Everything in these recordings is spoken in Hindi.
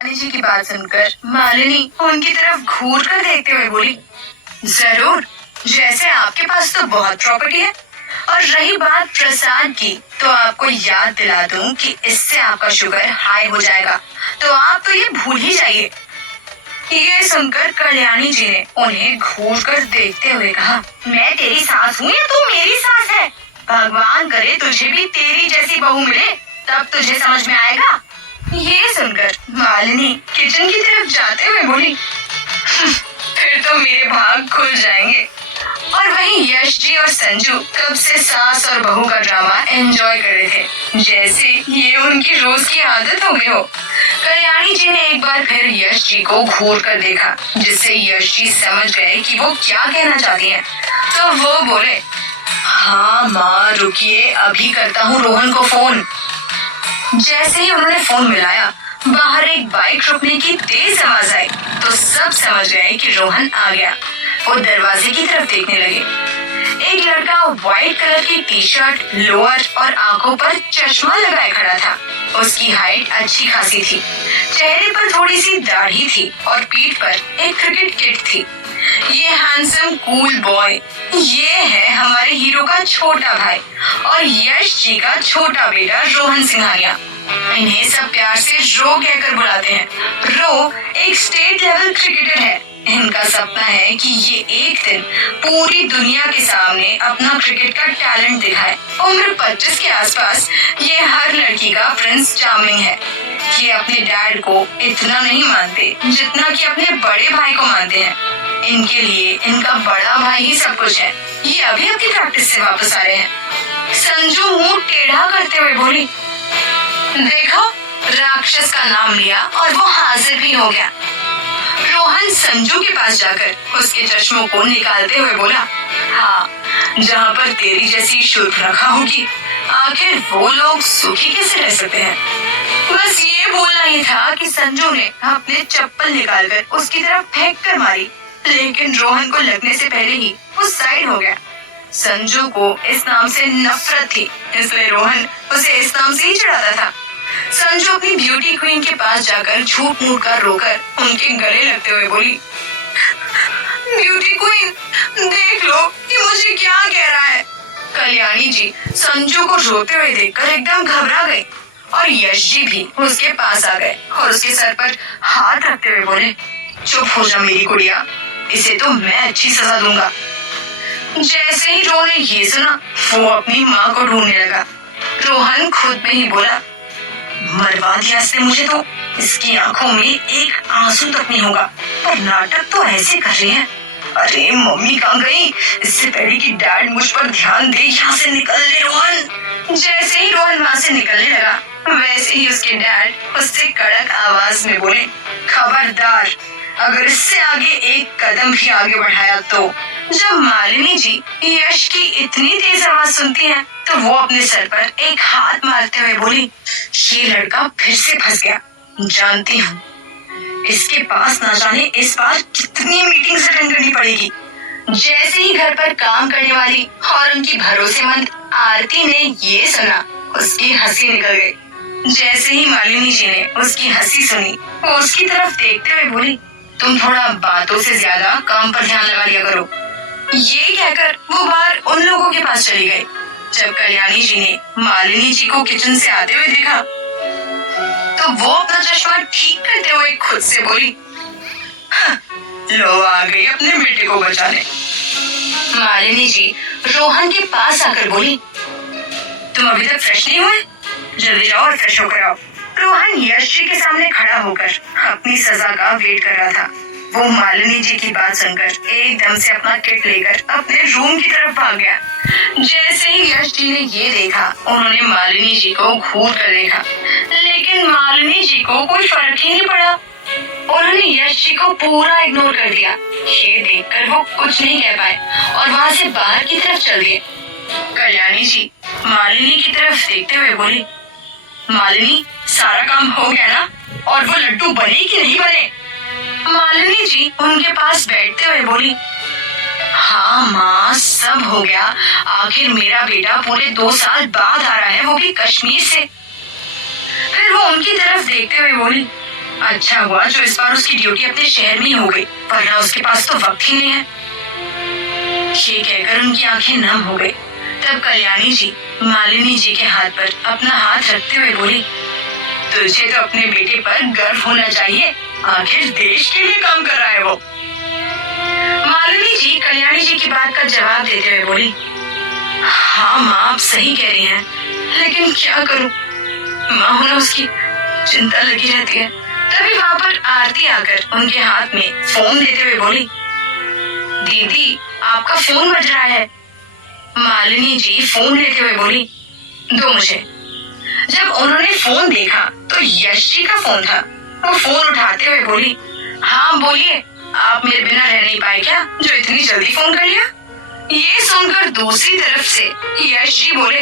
जी की बात सुनकर मालिनी उनकी तरफ घूर कर देखते हुए बोली, जरूर, जैसे आपके पास तो बहुत प्रॉपर्टी है, और रही बात प्रसाद की तो आपको याद दिला दूं कि इससे आपका शुगर हाई हो जाएगा, तो आप तो ये भूल ही जाइए। ये सुनकर कल्याणी जी ने उन्हें घूर कर देखते हुए कहा, मैं तेरी सास हूँ या तू मेरी सास है? भगवान करे तुझे भी तेरी जैसी बहू मिले, तब तुझे समझ में आएगा। ये सुनकर मालिनी किचन की तरफ जाते हुए बोली, फिर तो मेरे भाग खुल जाएंगे। और वहीं यश जी और संजू कब से सास और बहू का ड्रामा एंजॉय कर रहे थे, जैसे ये उनकी रोज की आदत हो गई हो। कल्याणी जी ने एक बार फिर यश जी को घूर कर देखा, जिससे यश जी समझ गए कि वो क्या कहना चाहती हैं। तो वो बोले, हाँ माँ रुकिए, अभी करता हूँ रोहन को फोन। जैसे ही उन्होंने फोन मिलाया, बाहर एक बाइक रुकने की तेज आवाज आई, तो सब समझ गए कि रोहन आ गया। वो दरवाजे की तरफ देखने लगे। एक लड़का व्हाइट कलर की टी शर्ट, लोअर और आंखों पर चश्मा लगाए खड़ा था। उसकी हाइट अच्छी खासी थी, चेहरे पर थोड़ी सी दाढ़ी थी और पीठ पर एक क्रिकेट किट थी। ये हैंडसम कूल बॉय, ये है हमारे हीरो का छोटा भाई और यश जी का छोटा बेटा रोहन सिंघानिया। इन्हें सब प्यार से रो कहकर बुलाते हैं। रो एक स्टेट लेवल क्रिकेटर है। इनका सपना है कि ये एक दिन पूरी दुनिया के सामने अपना क्रिकेट का टैलेंट दिखाए। उम्र 25 के आसपास ये हर लड़की का प्रिंस चार्मिंग है। ये अपने डैड को इतना नहीं मानते जितना कि अपने बड़े भाई को मानते हैं। इनके लिए इनका बड़ा भाई ही सब कुछ है। ये अभी अपनी प्रैक्टिस से वापस आ रहे हैं। संजू मुंह टेढ़ा करते हुए बोली, देखो, राक्षस का नाम लिया और वो हाजिर भी हो गया। रोहन संजू के पास जाकर उसके चश्मों को निकालते हुए बोला, हाँ, जहाँ पर तेरी जैसी शूर्पणखा होगी, आखिर वो लोग सुखी कैसे रह सकते हैं। बस ये बोलना ही था कि संजू ने अपने चप्पल निकालकर उसकी तरफ फेंक कर मारी, लेकिन रोहन को लगने से पहले ही वो साइड हो गया। संजू को इस नाम से नफरत थी, इसलिए रोहन उसे इस नाम से ही चिढ़ाता था। संजू अपनी ब्यूटी क्वीन के पास जाकर झूठ मूठ कर रोकर उनके गले लगते हुए बोली, ब्यूटी क्वीन, देख लो कि मुझे क्या कह रहा है। कल्याणी जी संजू को रोते हुए देखकर एकदम घबरा गई और यश जी भी उसके पास आ गए और उसके सर पर हाथ रखते हुए बोले, चुप हो जा मेरी गुड़िया, इसे तो मैं अच्छी सजा दूंगा। जैसे ही रो ने ये सुना, वो अपनी माँ को ढूंढने लगा। रोहन खुद में ही बोला, मरवा दिया इसने मुझे तो, इसकी आंखों में एक आंसू तक नहीं होगा, पर नाटक तो ऐसे कर रही है। अरे मम्मी कहाँ गई, इससे पहले कि डैड मुझ पर ध्यान दे, यहाँ से निकल ले रोहन। जैसे ही रोहन वहाँ से निकलने लगा, वैसे ही उसके डैड उससे कड़क आवाज में बोले, खबरदार, अगर इससे आगे एक कदम भी आगे बढ़ाया तो। जब मालिनी जी यश की इतनी तेज आवाज सुनती हैं, तो वो अपने सर पर एक हाथ मारते हुए बोली, ये लड़का फिर से फंस गया। जानती हूँ इसके पास ना जाने इस बार कितनी मीटिंग्स अटेंड करनी पड़ेगी। जैसे ही घर पर काम करने वाली और उनकी भरोसेमंद आरती ने ये सुना, उसकी हंसी निकल गई। जैसे ही मालिनी जी ने उसकी हंसी सुनी, वो उसकी तरफ देखते हुए बोली, तुम थोड़ा बातों से ज्यादा काम पर ध्यान लगा लिया करो। ये कहकर वो बाहर उन लोगों के पास चली गई। जब कल्याणी जी ने मालिनी जी को किचन से आते हुए देखा, तो वो अपना चश्मा ठीक करते हुए खुद से बोली, लो आ गई अपने बेटे को बचाने। मालिनी जी रोहन के पास आकर बोली, तुम अभी तक फ्रेश नहीं हुए, जल्दी जाओ और फ्रेश होकर आओ। रोहन यश जी के सामने खड़ा होकर अपनी सजा का वेट कर रहा था। वो मालिनी जी की बात सुनकर एकदम से अपना किट लेकर अपने रूम की तरफ भाग गया। जैसे ही यश जी ने ये देखा, उन्होंने मालिनी जी को घूर कर देखा, लेकिन मालिनी जी को कोई फर्क ही नहीं पड़ा। उन्होंने यश जी को पूरा इग्नोर कर दिया। ये देखकर वो कुछ नहीं कह पाए और वहाँ से बाहर की तरफ चल दिए। कल्याणी जी मालिनी की तरफ देखते हुए बोली, मालिनी, सारा काम हो गया ना, और वो लड्डू बने कि नहीं बने? मालिनी जी उनके पास बैठते हुए बोली, हाँ माँ, सब हो गया। आखिर मेरा बेटा पूरे 2 साल बाद आ रहा है, वो भी कश्मीर से। फिर वो उनकी तरफ देखते हुए बोली, अच्छा हुआ जो इस बार उसकी ड्यूटी अपने शहर में ही हो गई, वरना उसके पास तो वक्त ही नहीं है। ये कहकर उनकी आंखें नम हो गई। तब कल्याणी जी मालिनी जी के हाथ पर अपना हाथ रखते हुए बोली, तुझे तो अपने बेटे पर गर्व होना चाहिए, आखिर देश के लिए काम कर रहा है वो। मालिनी जी कल्याणी जी की बात का जवाब देते हुए बोली, हाँ माँ आप सही कह रही हैं, लेकिन क्या करूं, माँ होना उसकी चिंता लगी रहती है। तभी वहाँ पर आरती आकर उनके हाथ में फोन देते हुए बोली, दीदी आपका फोन बज रहा है। मालिनी जी फोन लेते हुए बोली, दो मुझे। जब उन्होंने फोन देखा तो यश जी का फोन था। वो फोन उठाते हुए बोली, हाँ बोलिए, आप मेरे बिना रह नहीं पाए क्या, जो इतनी जल्दी फोन कर लिया। ये सुनकर दूसरी तरफ से यश जी बोले,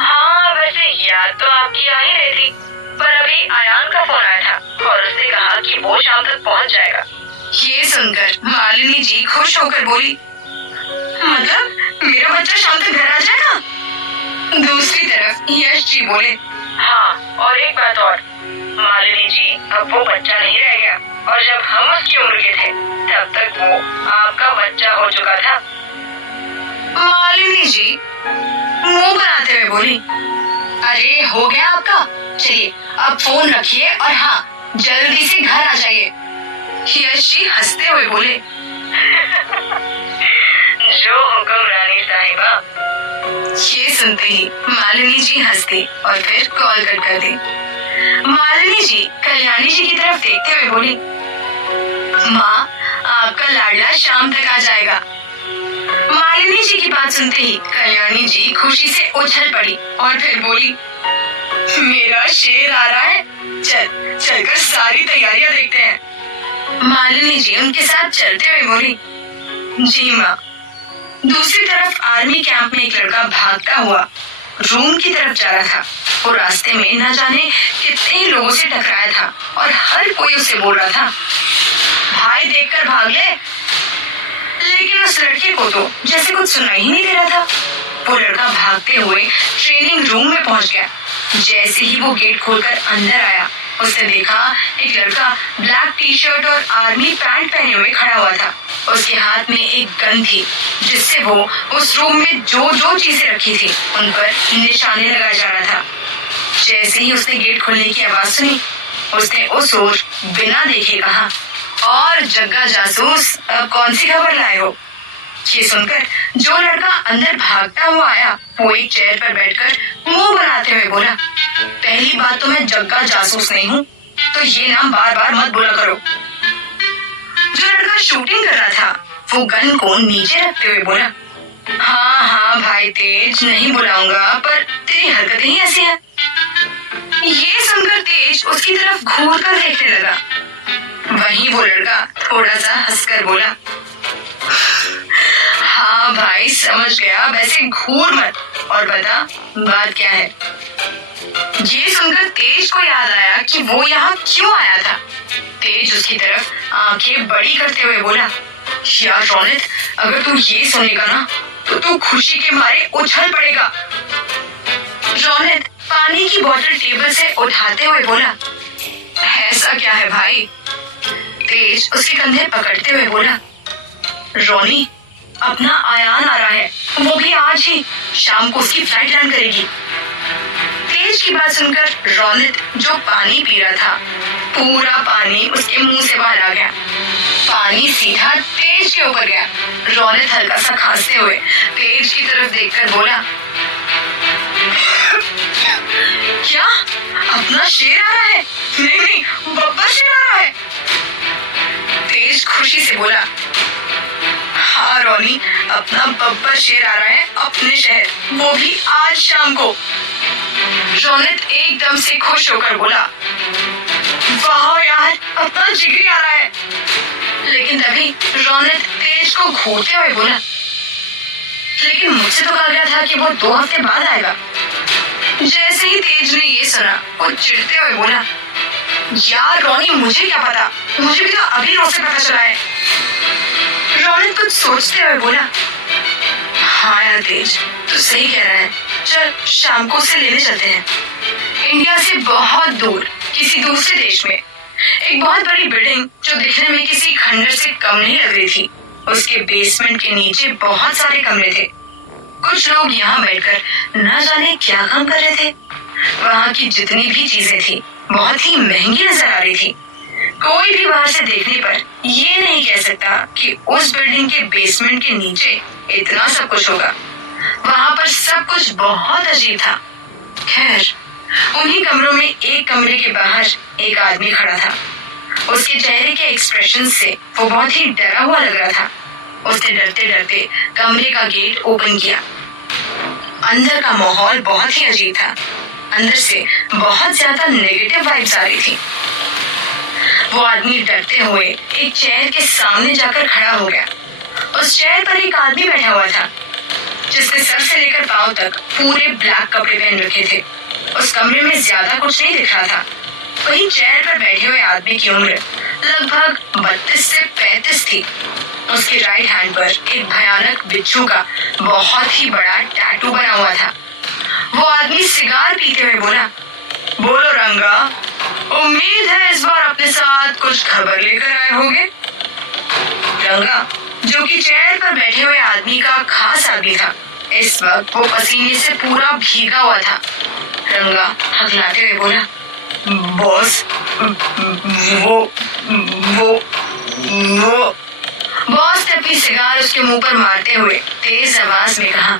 हाँ वैसे याद तो आपकी आ ही रही थी, पर अभी आयान का फोन आया था और उसने कहा कि वो शाम तक पहुंच जाएगा। ये सुनकर मालिनी जी खुश होकर बोली, मतलब मेरा बच्चा शाम तक घर आ जाएगा। दूसरी तरफ यश जी बोले, हाँ और एक बात और, मालिनी जी अब वो बच्चा नहीं रह गया, और जब हम उसकी उम्र के थे तब तक वो आपका बच्चा हो चुका था। मालिनी जी मुंह बनाते हुए बोली, अरे हो गया आपका, चलिए अब फोन रखिए और हाँ जल्दी से घर आ जाइए। यश जी हंसते हुए बोले, जो हुक्म रानी साहिबा। ये सुनते ही मालिनी जी हंसते और फिर कॉल कट कर दी। मालिनी जी कल्याणी जी की तरफ देखते हुए बोली, माँ आपका लाडला शाम तक आ जाएगा। मालिनी जी की बात सुनते ही कल्याणी जी खुशी से उछल पड़ी और फिर बोली, मेरा शेर आ रहा है, चलकर सारी तैयारियां देखते हैं। मालिनी जी उनके साथ चलते हुए बोली, जी माँ। दूसरी तरफ आर्मी कैंप में एक लड़का भागता हुआ रूम की तरफ जा रहा था। वो रास्ते में न जाने कितने ही लोगों से टकराया था और हर कोई उसे बोल रहा था, भाई देखकर भाग ले। लेकिन उस लड़के को तो जैसे कुछ सुनाई ही नहीं दे रहा था। वो लड़का भागते हुए ट्रेनिंग रूम में पहुंच गया। जैसे ही वो गेट खोलकर अंदर आया, उसने देखा एक लड़का ब्लैक टी शर्ट और आर्मी पैंट पहने हुए खड़ा हुआ था। उसके हाथ में एक गन थी, जिससे वो उस रूम में जो जो चीजें रखी थी उन पर निशाने लगाया जा रहा था। जैसे ही उसने गेट खोलने की आवाज सुनी, उसने उस ओर बिना देखे कहा, और जग्गा जासूस अब कौन सी खबर लाए हो। ये सुनकर जो लड़का अंदर भागता हुआ आया, वो एक चेयर पर बैठकर मुंह बनाते हुए बोला, पहली बात तो मैं जग्गा जासूस नहीं हूँ, तो ये नाम बार बार मत बोला करो। जो लड़का शूटिंग कर रहा था वो गन को नीचे रखते हुए बोला, हाँ हाँ भाई तेज, नहीं बुलाऊंगा, पर तेरी हरकतें ही ऐसी है। ये सुनकर तेज उसकी तरफ घूर कर देखने लगा। वहीं वो लड़का थोड़ा सा हंसकर बोला, हाँ भाई समझ गया, वैसे घूर मत, और बता बात क्या है। ये सुनकर तेज को याद आया कि वो यहाँ क्यों आया था। तेज उसकी तरफ आंखें बड़ी करते हुए बोला, यार रौनित, अगर तू ये सुनेगा ना तो तू खुशी के मारे उछल पड़ेगा। रौनित पानी की बोतल टेबल से उठाते हुए बोला, ऐसा क्या है भाई। तेज उसके कंधे पकड़ते हुए बोला, रोनी अपना आयान आ रहा है, वो भी आज ही, शाम को उसकी फ्लाइट लैंड करेगी। तेज की बात सुनकर रौनित जो पानी पी रहा था, पूरा पानी उसके मुंह से बाहर आ गया। पानी सीधा तेज के ऊपर गया। रौनित हल्का सा खांसते हुए तेज की तरफ देखकर बोला, क्या अपना शेर आ रहा है? नहीं नहीं, बब्बर शेर आ रहा है। तेज खुशी से बोला, हाँ रोनी, अपना बब्बर शेर आ रहा है अपने शहर, वो भी आज शाम को। रौनित एकदम से खुश होकर बोला, वाह यार, अपना जिगरी आ रहा है। लेकिन तभी रौनित तेज को घूरते हुए बोला, लेकिन मुझसे तो कहा गया था कि वो 2 हफ्ते बाद आएगा। जैसे ही तेज ने ये सुना, वो चिढ़ते हुए बोला, यार रोनी, मुझे क्या पता, मुझे भी तो अभी रोज से पता चला है। रौनित कुछ सोचते हुए बोला, हाँ यार तेज, तू सही कह रहा है, चल शाम को उसे लेने चलते हैं। इंडिया से बहुत दूर किसी दूसरे देश में एक बहुत बड़ी बिल्डिंग जो दिखने में किसी खंडर से कम नहीं लग रही थी। उसके बेसमेंट के नीचे बहुत सारे कमरे थे। कुछ लोग यहाँ बैठकर न जाने क्या काम कर रहे थे। वहाँ की जितनी भी चीजें थी बहुत ही महंगी नजर आ रही थी। कोई भी बाहर से देखने पर ये नहीं कह सकता कि उस बिल्डिंग के बेसमेंट के नीचे इतना सब कुछ होगा। वहाँ पर सब कुछ बहुत अजीब था। खैर, उन्हीं कमरों में एक कमरे के बाहर एक आदमी खड़ा था। उसके चेहरे के एक्सप्रेशन से वो बहुत ही डरा हुआ लग रहा था। उसने डरते डरते कमरे का गेट ओपन किया। अंदर का माहौल बहुत ही अजीब था। अंदर से बहुत ज्यादा नेगेटिव वाइब्स आ रही थी। वो आदमी डरते हुए एक चेयर के सामने जाकर खड़ा हो गया। उस चेयर पर एक आदमी बैठा हुआ था जिसने सर से लेकर पांव तक पूरे ब्लैक कपड़े पहन रखे थे। उस कमरे में ज्यादा कुछ नहीं दिख रहा था। वहीं चेयर पर बैठे हुए आदमी की उम्र लगभग 32 से 35 थी। उसके राइट हैंड पर एक भयानक बिच्छू का बहुत ही बड़ा टैटू बना हुआ था। वो आदमी सिगार पीते हुए बोला, बोलो रंगा, उम्मीद है इस बार अपने साथ कुछ खबर लेकर आए होगे। रंगा, जो कि चेयर पर बैठे हुए आदमी का खास आदमी था, इस वक्त वो पसीने से पूरा भीगा हुआ था। रंगा हकलाते हुए बोला, बॉस, वो बॉस ने अपनी सिगार उसके मुंह पर मारते हुए तेज आवाज में कहा,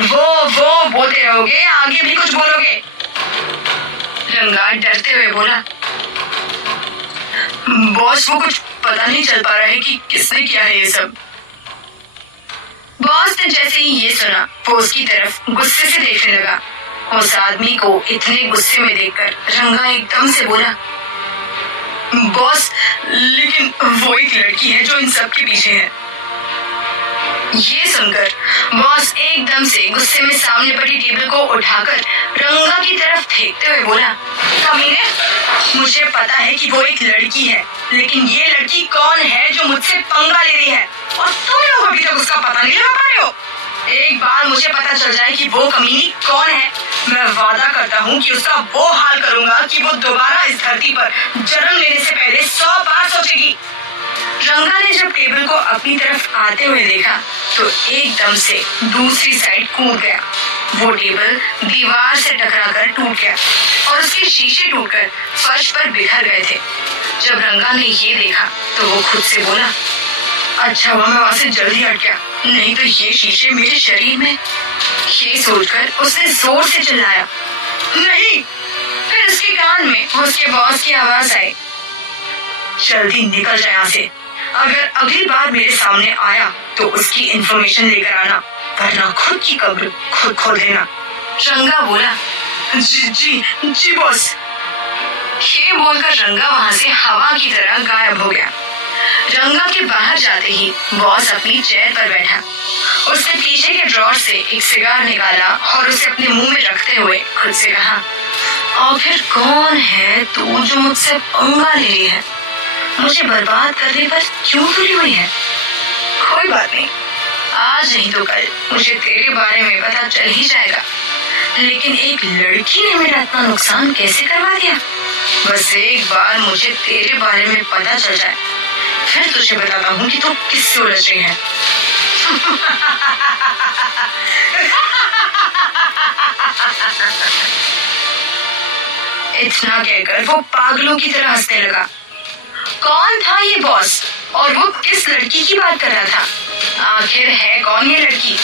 वो बोलते रहोगे, आगे भी कुछ बोलोगे। रंगा डरते हुए बोला, बॉस, वो कुछ पता नहीं चल पा रहा है कि किसने किया है ये सब। बॉस ने जैसे ही ये सुना वो उसकी तरफ गुस्से से देखने लगा। उस आदमी को इतने गुस्से में देखकर रंगा एकदम से बोला, बॉस, लेकिन वो एक लड़की है जो इन सब के पीछे है। ये सुनकर बॉस एकदम से गुस्से में सामने पड़ी टेबल को उठाकर रंगा की तरफ फेंकते हुए बोला, कमीने, मुझे पता है कि वो एक लड़की है, लेकिन ये लड़की कौन है जो मुझसे पंगा ले रही है और तुम लोग अभी तक उसका पता नहीं लगा पा रहे हो। एक बार मुझे पता चल जाए कि वो कमीनी कौन है, मैं वादा करता हूँ कि उसका वो हाल करूंगा कि वो दोबारा इस धरती पर जन्म लेने से पहले 100 बार सोचेगी। रंगा ने जब टेबल को अपनी तरफ आते हुए देखा तो एकदम से दूसरी साइड कूद गया। वो टेबल दीवार से टकराकर टूट गया और उसके शीशे टूटकर फर्श पर बिखर गए थे। जब रंगा ने ये देखा तो वो खुद से बोला, अच्छा हुआ मैं वहां से जल्दी हट गया, नहीं तो ये शीशे मेरे शरीर में। ये सोचकर उसने जोर से चिल्लाया, नहीं। फिर उसके कान में उसके बॉस की आवाज आई, जल्दी निकल जाए यहाँ से। अगर अगली बार मेरे सामने आया तो उसकी इंफॉर्मेशन लेकर आना, वरना खुद की कब्र खुद खोद लेना। रंगा बोला, जी बॉस। ये बोलकर रंगा वहां से हवा की तरह गायब हो गया। रंगा के बाहर जाते ही बॉस अपनी चेयर पर बैठा। उसने पीछे के ड्रॉर से एक सिगार निकाला और उसे अपने मुंह में रखते हुए खुद से कहा, आखिर कौन है तू जो मुझसे पंगा ले रही है, मुझे बर्बाद करने पर क्यों तुली हुई है। कोई बात नहीं, आज नहीं तो कल मुझे तेरे बारे में पता चल ही जाएगा, लेकिन एक लड़की ने मेरा इतना नुकसान कैसे करवा दिया। बस एक बार मुझे तेरे बारे में पता चल जाए, फिर तुझे बताता हूँ कि तू किससे उलझ रही है। इतना कहकर वो पागलों की तरह हंसने लगा। कौन था ये बॉस और वो किस लड़की की बात कर रहा था? आखिर है कौन ये लड़की?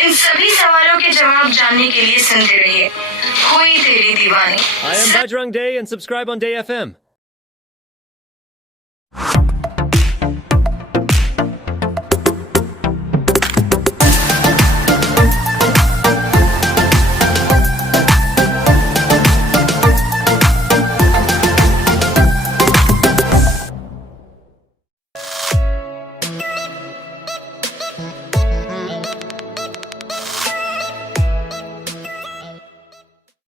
इन सभी सवालों के जवाब जानने के लिए सुनते रहिए हुई तेरी दीवानी। I am Bajrang Day and subscribe on Day FM.